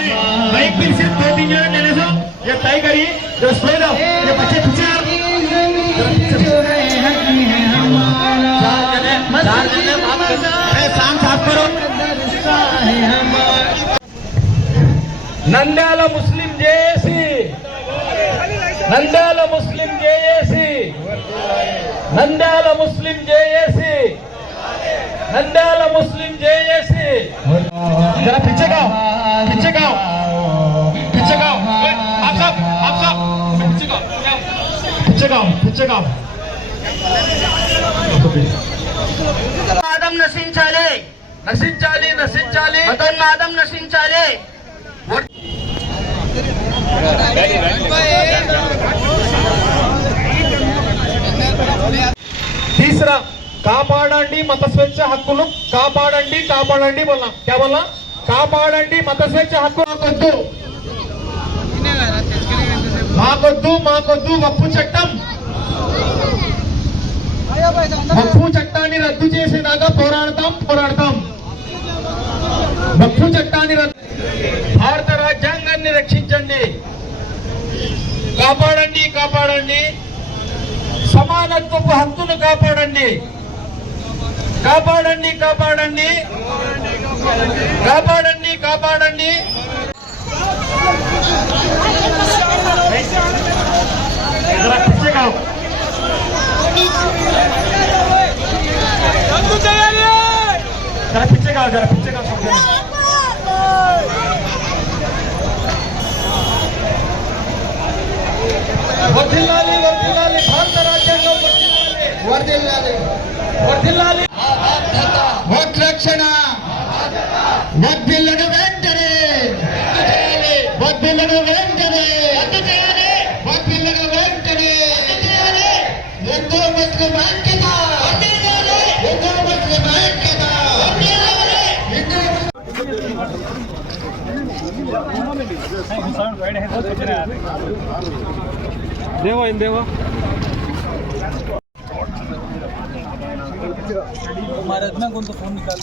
भाई फिर से दो तीन जने लेने सो ये तय करिए जरा स्प्रे दो ये बच्चे पीछे यार चार जने चार जने माफ कर ए, शाम साफ करो Nandyal Muslim JAC Nandyal Muslim JAC Nandyal Muslim JAC Nandyal Muslim JAC నశించాలి. నశించాలి నశించాలి. నశించాలి. తీసరా కాపాడండి మత స్వేచ్ఛ హక్కును కాపాడండి కాపాడండి వల్ల కేవలం కాపాడండి మత స్వేచ్ఛ హక్కును. మాకొద్దు మాకొద్దు మాకొద్దు వప్పు చట్టం. వప్పు చట్టాన్ని రద్దు చేసేదాకా పోరాడతాం పోరాడతాం. వప్పు చట్టాన్ని భారత రాజ్యాంగాన్ని రక్షించండి. కాపాడండి కాపాడండి. సమానత్వపు హక్కును కాపాడండి. కాపాడండి కాపాడండి. కాపాడండి కాపాడండి. जरा पीछे का जरा पीछे का वर्धिल्लाले वर्धिल्लाले भारत राज्यांगं वर्धिल्लाले वर्धिल्लाले वर्धिल्लाले वोट रक्षण वर्धिल्लाले देवा इन देवा। इतना कौन तो फ़ोन निकाल